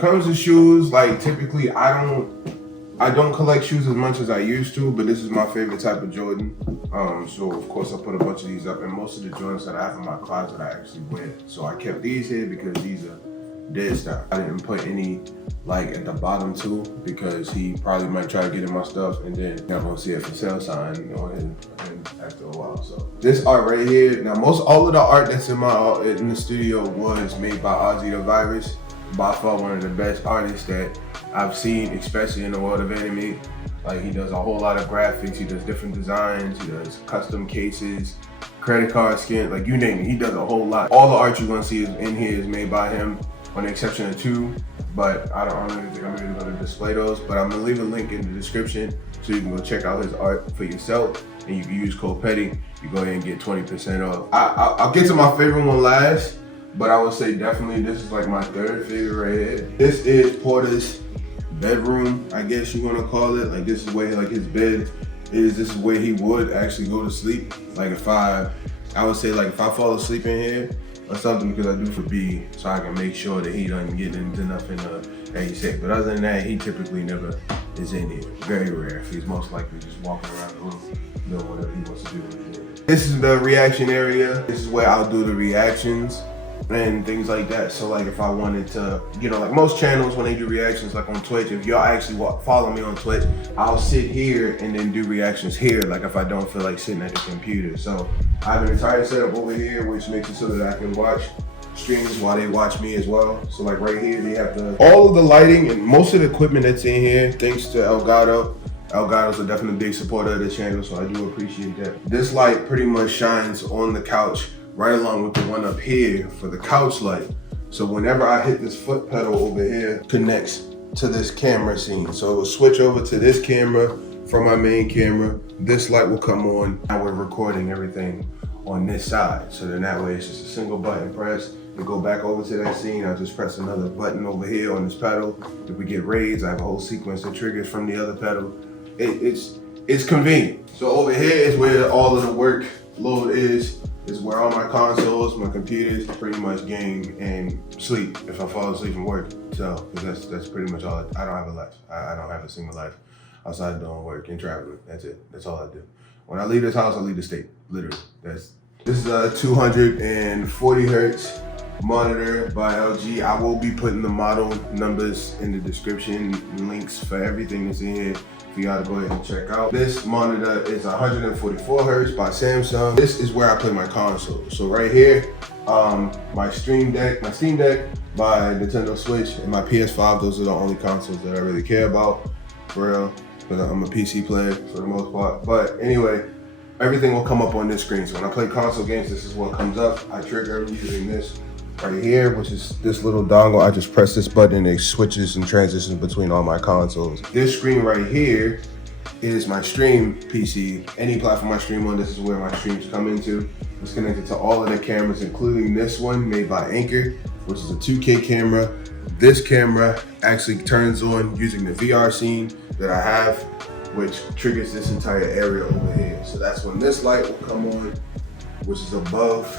it comes to shoes, like typically I don't collect shoes as much as I used to, but this is my favorite type of Jordan. So of course I put a bunch of these up, and most of the Jordans that I have in my closet I actually wear. So I kept these here because these are dead stock. I didn't put any like at the bottom too, because he probably might try to get in my stuff and then I'm gonna see a for sale sign on him after a while. So this art right here, now all of the art that's in the studio was made by Ozzy the Virus. By far one of the best artists that I've seen, especially in the world of anime. Like, he does a whole lot of graphics, he does different designs, he does custom cases, credit card skin, like you name it, he does a whole lot. All the art you're gonna see in here is made by him, on the exception of two, but I don't really think I'm really gonna display those, but I'm gonna leave a link in the description so you can go check out his art for yourself, and you can use code PETTY, you go ahead and get 20% off. I'll get to my favorite one last, but I would say definitely this is like my third favorite right here. This is Porter's bedroom, I guess you wanna call it. Like, this is where like his bed is. This is where he would actually go to sleep. Like, I would say like if I fall asleep in here or something, because I do for B, so I can make sure that he doesn't get into nothing that he's sick. But other than that, he typically never is in here. Very rare. He's most likely just walking around the room doing whatever he wants to do. This is the reaction area. This is where I'll do the reactions and things like that. So like if I wanted to, like most channels when they do reactions, like on Twitch, if y'all actually follow me on Twitch, I'll sit here and then do reactions here, like if I don't feel like sitting at the computer. So I have an entire setup over here, which makes it so that I can watch streams while they watch me as well. So like right here, they have all of the lighting and most of the equipment that's in here, thanks to Elgato. Elgato's a definitely big supporter of the channel, so I do appreciate that. This light pretty much shines on the couch right along with the one up here for the couch light. So whenever I hit this foot pedal over here, connects to this camera scene. So it will switch over to this camera from my main camera. This light will come on, and we're recording everything on this side. So then that way it's just a single button press to go back over to that scene. I'll just press another button over here on this pedal. If we get raids, I have a whole sequence of triggers from the other pedal. It's convenient. So over here is where all of the workload is where all my consoles, my computers, pretty much game and sleep if I fall asleep from work. So that's pretty much all. I don't have a life. I don't have a single life outside of doing work and traveling. That's it. That's all I do. When I leave this house, I leave the state. Literally. This is a 240 hertz monitor by LG. I will be putting the model numbers in the description, links for everything that's in here for y'all to go ahead and check out. This monitor is 144 hertz by Samsung. This is where I play my console. So right here, my Steam Deck by Nintendo Switch, and my PS5, those are the only consoles that I really care about, for real, because I'm a PC player for the most part. But anyway, everything will come up on this screen. So when I play console games, this is what comes up. I trigger using this right here, which is this little dongle. I just press this button and it switches and transitions between all my consoles. This screen right here is my stream PC. Any platform I stream on, this is where my streams come into. It's connected to all of the cameras, including this one made by Anker, which is a 2K camera. This camera actually turns on using the VR scene that I have, which triggers this entire area over here. So that's when this light will come on, which is above.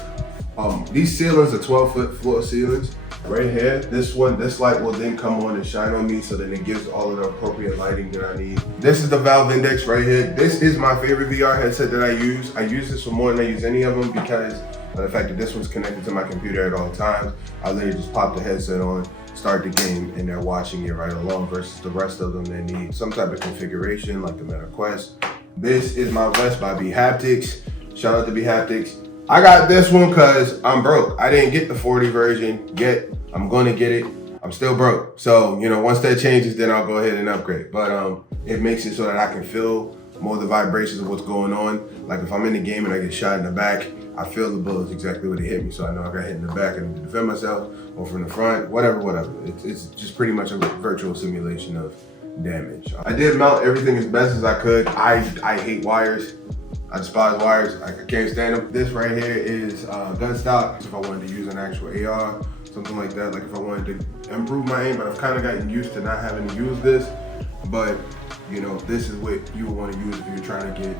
These ceilings are 12-foot floor ceilings. Right here, this light will then come on and shine on me, so then it gives all of the appropriate lighting that I need. This is the Valve Index right here. This is my favorite VR headset that I use. I use this for more than I use any of them because of the fact that this one's connected to my computer at all times. I literally just pop the headset on, start the game, and they're watching it right along, versus the rest of them that need some type of configuration like the Meta Quest. This is my vest by bHaptics. Shout out to bHaptics. I got this one because I'm broke. I didn't get the 40 version yet. I'm gonna get it. I'm still broke. So, once that changes, then I'll go ahead and upgrade. But it makes it so that I can feel more of the vibrations of what's going on. Like if I'm in the game and I get shot in the back, I feel the bullets exactly where they hit me. So I know I got hit in the back and to defend myself, or from the front, whatever. It's just pretty much a virtual simulation of damage. I did mount everything as best as I could. I hate wires. I despise wires. I can't stand them. This right here is gun stock. If I wanted to use an actual AR, something like that. Like if I wanted to improve my aim, but I've kind of gotten used to not having to use this. But this is what you would want to use if you're trying to get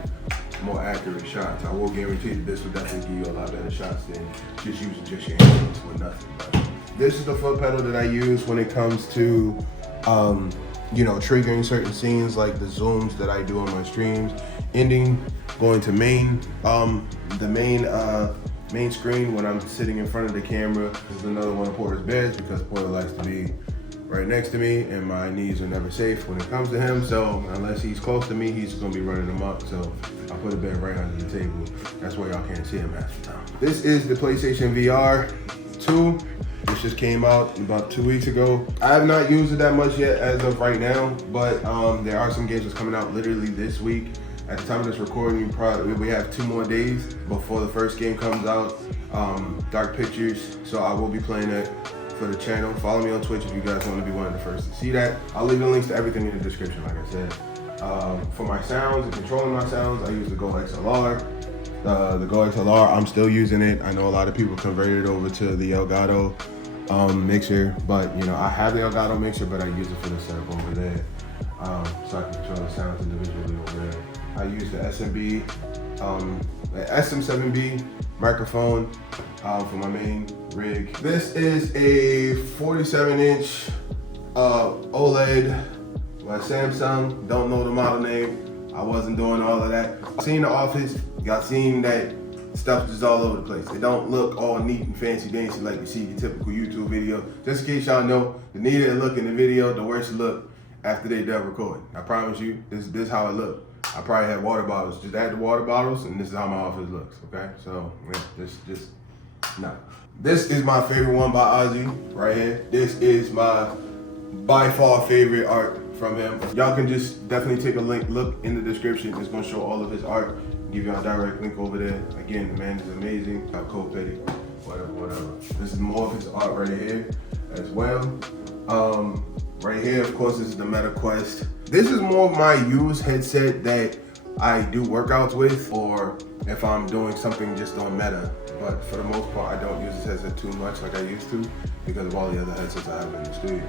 more accurate shots. I will guarantee that this will definitely give you a lot better shots than just using just your hands with nothing. But this is the foot pedal that I use when it comes to, you know, triggering certain scenes like the zooms that I do on my streams, ending, going to the main screen when I'm sitting in front of the camera. This is another one of Porter's beds because Porter likes to be right next to me and my knees are never safe when it comes to him. So unless he's close to me, he's gonna be running them up. So I put a bed right under the table. That's why y'all can't see him half the time. This is the PlayStation VR 2. This just came out about 2 weeks ago. I have not used it that much yet as of right now, but there are some games that's coming out literally this week. At the time of this recording, we have 2 more days before the first game comes out, Dark Pictures. So I will be playing it for the channel. Follow me on Twitch if you guys want to be one of the first to see that. I'll leave the links to everything in the description, like I said. For my sounds and controlling my sounds, I use the Go XLR. The Go XLR, I'm still using it. I know a lot of people converted over to the Elgato mixer, but you know, I have the Elgato mixer, but I use it for the setup over there, so I can control the sounds individually over there. I use the SM7B microphone for my main rig. This is a 47-inch OLED by Samsung. Don't know the model name. I wasn't doing all of that. Seen The Office, y'all seen that stuff is all over the place. They don't look all neat and fancy dancy like you see your typical YouTube video. Just in case y'all know, the neater it look in the video, the worse it look after they done recording. I promise you, this is how it look. I probably had water bottles. Just add the water bottles, and this is how my office looks. Okay, so yeah, just no. This is my favorite one by Ozzy right here. This is my by far favorite art from him. Y'all can just definitely take a look in the description. It's gonna show all of his art. Give y'all a direct link over there. Again, the man is amazing. Cold Petty, whatever. This is more of his art right here as well. Right here, of course, this is the Meta Quest. This is more of my used headset that I do workouts with, or if I'm doing something just on Meta. But for the most part, I don't use this headset too much like I used to because of all the other headsets I have in the studio.